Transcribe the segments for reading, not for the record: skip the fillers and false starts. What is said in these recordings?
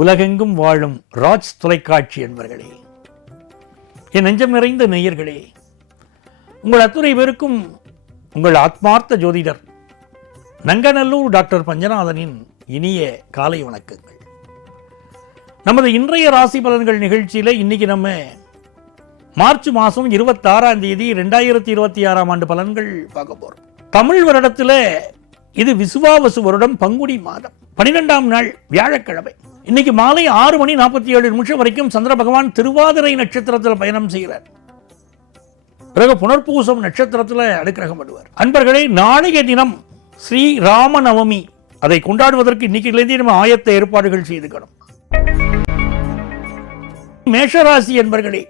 உலகெங்கும் வாழும் ராஜ் தொலைக்காட்சி என்பர்களே, என் நெஞ்சம் நிறைந்த நேயர்களே, உங்கள் அத்துணை பேருக்கும் உங்கள் ஆத்மார்த்த ஜோதிடர் நங்கநல்லூர் டாக்டர் பஞ்சநாதனின் இனிய காலை வணக்கங்கள். நமது இன்றைய ராசி பலன்கள் நிகழ்ச்சியில் இன்னைக்கு நம்ம மார்ச் மாதம் 26ஆம் தேதி 2026ஆம் ஆண்டு பலன்கள் பார்க்க போறோம். தமிழ் வருடத்தில் இது விசுவாவசு வருடம் பங்குனி மாதம் 12ஆம் நாள் வியாழக்கிழமை. இன்னைக்கு மாலை 6:47 வரைக்கும் சந்திர பகவான் திருவாதிரை நட்சத்திரத்தில் பயணம் செய்கிறார். பிறகு புனர்பூசம் நட்சத்திரத்தில் அடுக்கிரகம் வருவார். அன்பர்களே, நாளைய தினம் ஸ்ரீ ராமநவமி. அதை கொண்டாடுவதற்கு இன்னைக்கிலேருந்தே நம்ம ஆயத்த ஏற்பாடுகள் செய்துக்கணும். மேஷராசி என்பர்களே,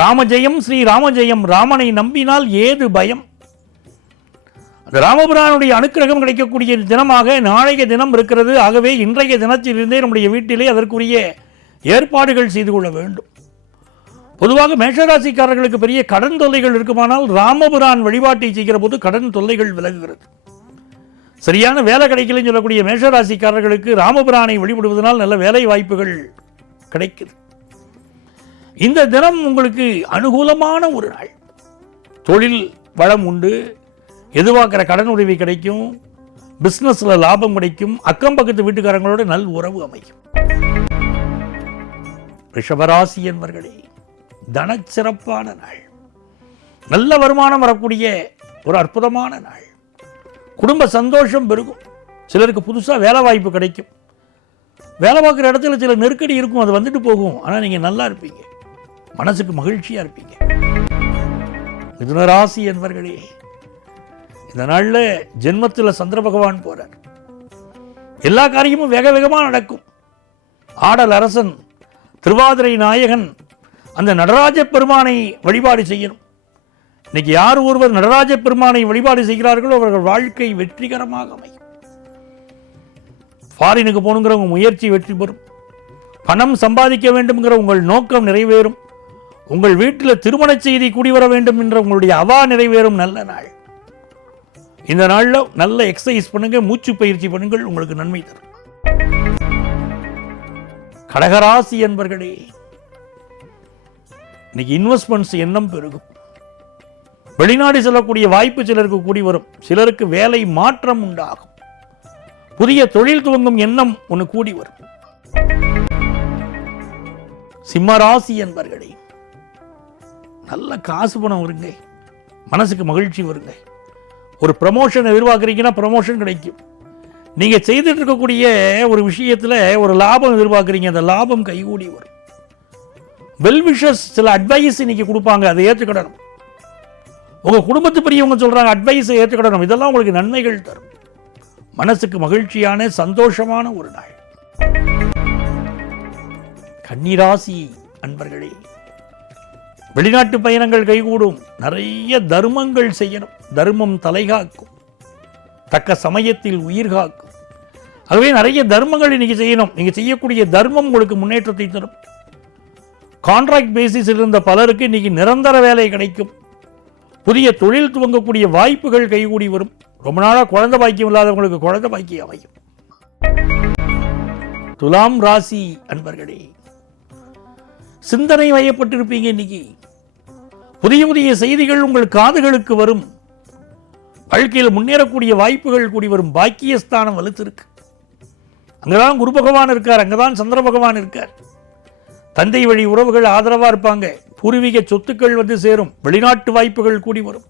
ராமஜெயம் ஸ்ரீ ராமஜெயம், ராமனை நம்பினால் ஏது பயம். அந்த ராமபிரானுடைய அனுக்கிரகம் கிடைக்கக்கூடிய தினமாக நாளைய தினம் இருக்கிறது. ஆகவே இன்றைய தினத்திலிருந்தே நம்முடைய வீட்டிலே அதற்குரிய ஏற்பாடுகள் செய்து கொள்ள வேண்டும். பொதுவாக மேஷராசிக்காரர்களுக்கு பெரிய கடன் தொல்லைகள் இருக்குமானால் ராமபிரான் வழிபாட்டை செய்கிற போது கடன் தொல்லைகள் விலகுகிறது. சரியான வேலை கிடைக்கலன்னு சொல்லக்கூடிய மேஷராசிக்காரர்களுக்கு ராமபிரானை வழிபடுவதனால் நல்ல வேலை வாய்ப்புகள் கிடைக்குது. இந்த தினம் உங்களுக்கு அனுகூலமான ஒரு நாள். தொழில் வளம் உண்டு, எதிர்பார்க்கிற கடன் உதவி கிடைக்கும், பிஸ்னஸில் லாபம் கிடைக்கும், அக்கம் பக்கத்து வீட்டுக்காரங்களோட நல் உறவு அமையும். ரிஷபராசி என்பர்களே, தனச்சிறப்பான நாள், நல்ல வருமானம் வரக்கூடிய ஒரு அற்புதமான நாள். குடும்ப சந்தோஷம் பெருகும். சிலருக்கு புதுசாக வேலை வாய்ப்பு கிடைக்கும். வேலை பார்க்குற இடத்துல சில நெருக்கடி இருக்கும், அது வந்துட்டு போகும். ஆனால் நீங்கள் நல்லா இருப்பீங்க, மனசுக்கு மகிழ்ச்சியாக இருப்பீங்க. மிதுனராசி என்பர்களே, இந்த நாளில் ஜென்மத்தில் சந்திர பகவான் போறார். எல்லா காரியமும் வேக வேகமாக நடக்கும். ஆடல் அரசன், திருவாதிரை நாயகன், அந்த நடராஜ பெருமானை வழிபாடு செய்யணும். இன்னைக்கு யார் ஒருவர் நடராஜ பெருமானை வழிபாடு செய்கிறார்களோ அவர்கள் வாழ்க்கை வெற்றிகரமாக அமையும். ஃபாரினுக்கு போகணுங்கிற உங்கள் முயற்சி வெற்றி பெறும். பணம் சம்பாதிக்க வேண்டும்ங்கிற உங்கள் நோக்கம் நிறைவேறும். உங்கள் வீட்டில் திருமண செய்தி கூடி வர வேண்டும் என்ற உங்களுடைய அவா நிறைவேறும் நல்ல நாள். இந்த நாளில் நல்ல எக்ஸசைஸ் பண்ணுங்க, மூச்சு பயிற்சி பண்ணுங்கள், உங்களுக்கு நன்மை தரும். கடகராசி என்பர்களே, இன்னைக்கு இன்வெஸ்ட்மெண்ட்ஸ் எண்ணம் பெருகும். வெளிநாடு செல்லக்கூடிய வாய்ப்பு சிலருக்கு கூடி வரும். சிலருக்கு வேலை மாற்றம் உண்டாகும். புதிய தொழில் துவங்கும் எண்ணம் ஒன்று கூடி வரும். சிம்மராசி என்பர்களே, நல்ல காசு பணம் வருங்க, மனசுக்கு மகிழ்ச்சி வருங்க. ஒரு ப்ரமோஷன் எதிர்பார்க்குறீங்கன்னா ப்ரமோஷன் கிடைக்கும். நீங்கள் செய்துட்டு இருக்கக்கூடிய ஒரு விஷயத்தில் ஒரு லாபம் எதிர்பார்க்குறீங்க, அந்த லாபம் கைகூடி வரும். வெல்விஷர்ஸ் சில அட்வைஸ் இன்னைக்கு கொடுப்பாங்க, அதை ஏற்றுக்கிடணும். உங்கள் குடும்பத்து பெரியவங்க சொல்கிறாங்க, அட்வைஸை ஏற்றுக்கிடணும். இதெல்லாம் உங்களுக்கு நன்மைகள் தரும். மனசுக்கு மகிழ்ச்சியான சந்தோஷமான ஒரு நாள். கன்னிராசி அன்பர்களே, வெளிநாட்டு பயணங்கள் கைகூடும். நிறைய தர்மங்கள் செய்யணும். தர்மம் தலைகாக்கும், தக்க சமயத்தில் உயிர் காக்கும். ஆகவே நிறைய தர்மங்கள் இன்னைக்கு செய்யணும். நீங்கள் செய்யக்கூடிய தர்மம் உங்களுக்கு முன்னேற்றத்தை தரும். கான்ட்ராக்ட் பேசிஸில் இருந்த பலருக்கு இன்னைக்கு நிரந்தர வேலை கிடைக்கும். புதிய தொழில் துவங்கக்கூடிய வாய்ப்புகள் கைகூடி வரும். ரொம்ப நாளாக குழந்தை பாக்கியம் இல்லாதவங்களுக்கு குழந்தை பாக்கியம் அமையும். துலாம் ராசி அன்பர்களே, சிந்தனை வயப்பட்டிருப்பீங்க. இன்னைக்கு புதிய புதிய செய்திகள் உங்கள் காதுகளுக்கு வரும். வாழ்க்கையில் முன்னேறக்கூடிய வாய்ப்புகள் கூடி வரும். பாக்கியஸ்தானம் வலுத்திருக்கு. அங்கதான் குரு பகவான் இருக்கார், அங்கதான் சந்திர பகவான் இருக்கார். தந்தை வழி உறவுகள் ஆதரவா இருப்பாங்க. பூர்வீக சொத்துக்கள் வந்து சேரும். வெளிநாட்டு வாய்ப்புகள் கூடி வரும்.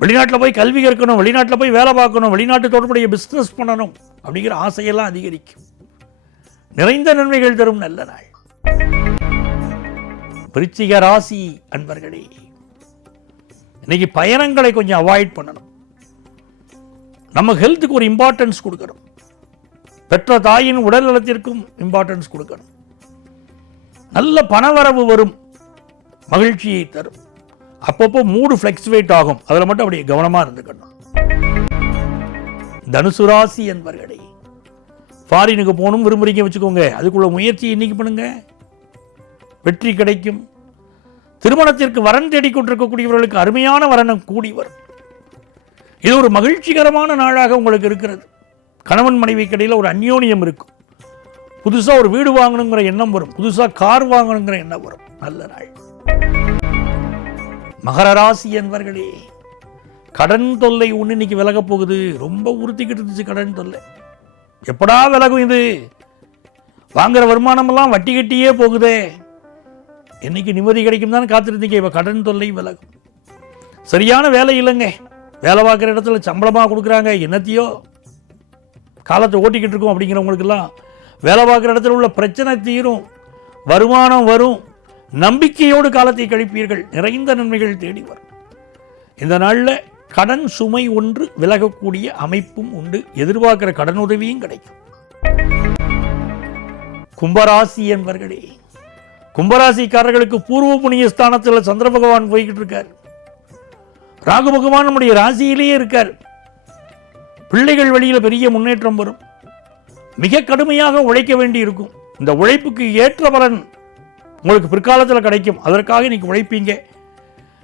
வெளிநாட்டில் போய் கல்வி கற்கணும், வெளிநாட்டில் போய் வேலை பார்க்கணும், வெளிநாட்டு தொடர்புடைய பிஸ்னஸ் பண்ணணும் அப்படிங்கிற ஆசையெல்லாம் அதிகரிக்கும். நிறைந்த நன்மைகள் தரும் நல்ல நாள். விருச்சிக ராசி அன்பர்களே, இன்னைக்கு பயணங்களை கொஞ்சம் அவாய்ட் பண்ணணும். நம்ம ஹெல்த்துக்கு ஒரு இம்பார்ட்டன்ஸ் கொடுக்கணும். பெற்ற தாயின் உடல் நலத்திற்கும் இம்பார்ட்டன்ஸ் கொடுக்கணும். நல்ல பணவரவு வரும், மகிழ்ச்சியை தரும். அப்பப்போ மூடு ஃப்ளக்சுவேட் ஆகும், அதில் மட்டும் அப்படியே கவனமாக இருந்துக்கணும். தனுசு ராசி என்பர்களே, ஃபாரினுக்கு போகணும் விரும்புறீங்க வச்சுக்கோங்க, அதுக்குள்ள முயற்சி இன்னைக்கு பண்ணுங்க, வெற்றி கிடைக்கும். திருமணத்திற்கு வரன் தேடிக்கொண்டிருக்கக்கூடியவர்களுக்கு அருமையான வரன் கூடி வரும். இது ஒரு மகிழ்ச்சிகரமான நாளாக உங்களுக்கு இருக்கிறது. கணவன் மனைவிக்கு இடையில் ஒரு அந்யோன்யம் இருக்கும். புதுசாக ஒரு வீடு வாங்கணுங்கிற எண்ணம் வரும், புதுசாக கார் வாங்கணுங்கிற எண்ணம் வரும். நல்ல நாள். மகர ராசி என்பர்களே, கடன் தொல்லை ஒன்று இன்னைக்கு விலக போகுது. ரொம்ப உறுத்திக்கிட்டு இருந்துச்சு கடன் தொல்லை, எப்படா விலகும்? இது வாங்குற வருமானமெல்லாம் வட்டி கட்டியே போகுதே, என்னைக்கு நிம்மதி கிடைக்கும் தான் காத்திருந்தீங்க. இப்போ கடன் தொல்லை விலகும். சரியான வேலை இல்லைங்க, வேலை பார்க்குற இடத்துல சம்பளமாக கொடுக்குறாங்க, என்னத்தையோ காலத்தை ஓட்டிக்கிட்டு இருக்கோம் அப்படிங்கிறவங்களுக்கெல்லாம் வேலை பார்க்குற இடத்துல உள்ள பிரச்சனை தீரும், வருமானம் வரும், நம்பிக்கையோடு காலத்தை கழிப்பீர்கள், நிறைந்த நன்மைகள் தேடி வரும். இந்த நாளில் கடன் சுமை ஒன்று விலகக்கூடிய அமைப்பும் உண்டு, எதிர்பார்க்கிற கடன் உதவியும் கிடைக்கும். கும்பராசி என்பர்களே, கும்பராசிக்காரர்களுக்கு பூர்வ புண்ணிய ஸ்தானத்தில் சந்திர பகவான் போய்கிட்டு இருக்கார். ராகு பகவான் நம்முடைய ராசியிலேயே இருக்கார். பிள்ளைகள் வழியில் பெரிய முன்னேற்றம் வரும். மிக கடுமையாக உழைக்க வேண்டி இருக்கும். இந்த உழைப்புக்கு ஏற்ற பலன் உங்களுக்கு பிற்காலத்தில் கிடைக்கும். அதற்காக இன்னைக்கு உழைப்பீங்க.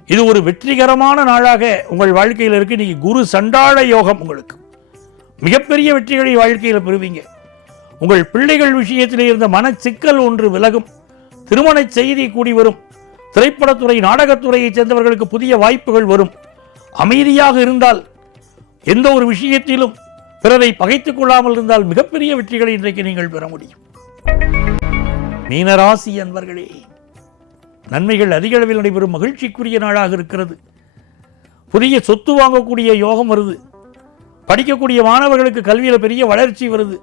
இது ஒரு வெற்றிகரமான நாளாக உங்கள் வாழ்க்கையில் இருக்கு. இன்னைக்கு குரு சண்டாள யோகம், உங்களுக்கு மிகப்பெரிய வெற்றிகளை வாழ்க்கையில் பெறுவீங்க. உங்கள் பிள்ளைகள் விஷயத்திலே இருந்த மனச்சிக்கல் ஒன்று விலகும். திருமண செய்தி கூடி வரும். திரைப்படத்துறை, நாடகத்துறையைச் சேர்ந்தவர்களுக்கு புதிய வாய்ப்புகள் வரும். அமைதியாக இருந்தால், எந்த ஒரு விஷயத்திலும் பிறரை பகைத்துக் கொள்ளாமல் இருந்தால் மிகப்பெரிய வெற்றிகளை இன்றைக்கு நீங்கள் பெற முடியும். மீனராசி என்பர்களே, நன்மைகள் அதிக அளவில் நடைபெறும் மகிழ்ச்சிக்குரிய நாளாக இருக்கிறது. புதிய சொத்து வாங்கக்கூடிய யோகம் வருது. படிக்கக்கூடிய மாணவர்களுக்கு கல்வியில் பெரிய வளர்ச்சி வருது.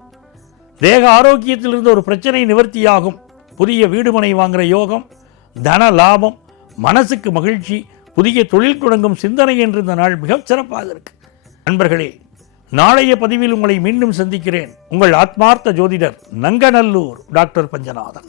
தேக ஆரோக்கியத்தில் இருந்த ஒரு பிரச்சனை நிவர்த்தியாகும். புதிய வீடுமனை வாங்குகிற யோகம், தன லாபம், மனசுக்கு மகிழ்ச்சி, புதிய தொழில் தொடங்கும் சிந்தனை என்று இந்த நாள் மிகச் சிறப்பாக இருக்கு. நண்பர்களே, நாளைய பதிவில் உங்களை மீண்டும் சந்திக்கிறேன். உங்கள் ஆத்மார்த்த ஜோதிடர் நங்கநல்லூர் டாக்டர் பஞ்சநாதன்.